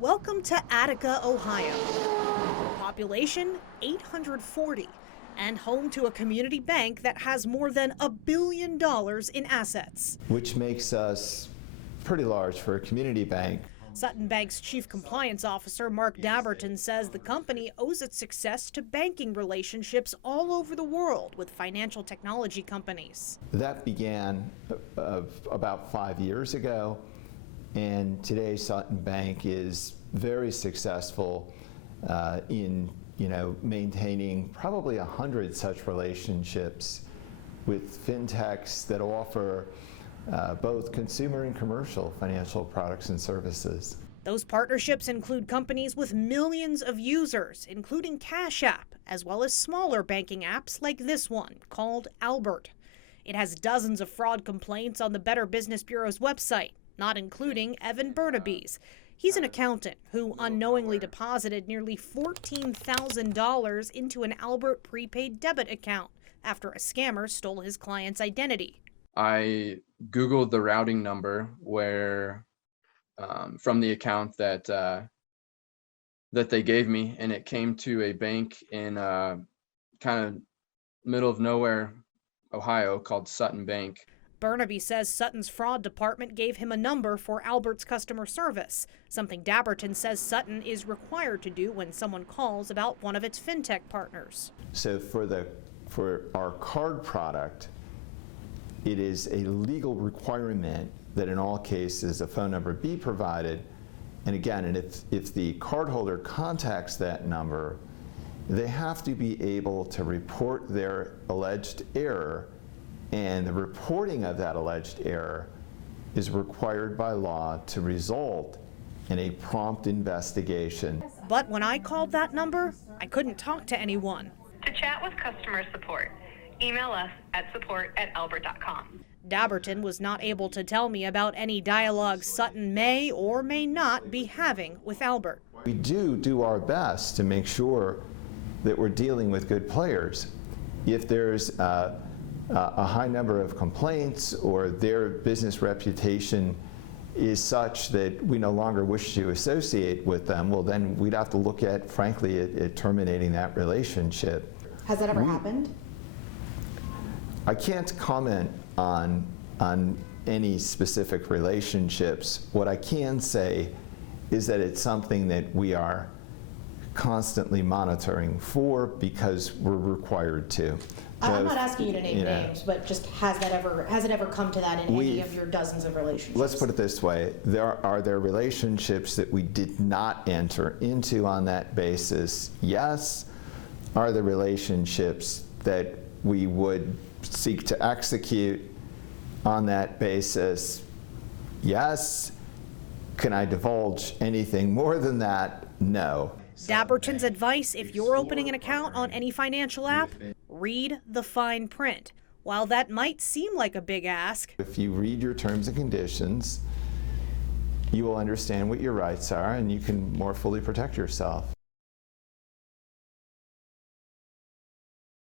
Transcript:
Welcome to Attica, Ohio. Population 840 and home to a community bank that has more than $1 billion in assets. Which makes us pretty large for a community bank. Sutton Bank's chief compliance officer, Mark Dabberton, says the company owes its success to banking relationships all over the world with financial technology companies. That began about 5 years ago, and today Sutton Bank is very successful in maintaining probably 100 such relationships with fintechs that offer both consumer and commercial financial products and services. Those partnerships include companies with millions of users, including Cash App, as well as smaller banking apps like this one called Albert. It has dozens of fraud complaints on the Better Business Bureau's website, not including Evan Burnaby's. He's an accountant who unknowingly deposited nearly $14,000 into an Albert prepaid debit account after a scammer stole his client's identity. I Googled the routing number where from the account that they gave me, and it came to a bank in kind of middle of nowhere, Ohio, called Sutton Bank. Burnaby says Sutton's fraud department gave him a number for Albert's customer service, something Dabberton says Sutton is required to do when someone calls about one of its fintech partners. So for our card product, it is a legal requirement that in all cases a phone number be provided. And again, if the cardholder contacts that number, they have to be able to report their alleged error, and the reporting of that alleged error is required by law to result in a prompt investigation. But when I called that number, I couldn't talk to anyone. To chat with customer support, email us at support@albert.com. Dabberton was not able to tell me about any dialogue Sutton may or may not be having with Albert. We do our best to make sure that we're dealing with good players. If there's a high number of complaints or their business reputation is such that we no longer wish to associate with them, well then we'd have to look at, frankly, at terminating that relationship. Has that ever happened? I can't comment on any specific relationships. What I can say is that it's something that we are constantly monitoring for because we're required to. I'm not asking you to name names, but just has it ever come to that in any of your dozens of relationships? Let's put it this way: are there relationships that we did not enter into on that basis? Yes. Are there relationships that we would seek to execute on that basis? Yes. Can I divulge anything more than that? No. Dabberton's advice: if you're opening an account on any financial app, read the fine print. While that might seem like a big ask, if you read your terms and conditions, you will understand what your rights are and you can more fully protect yourself.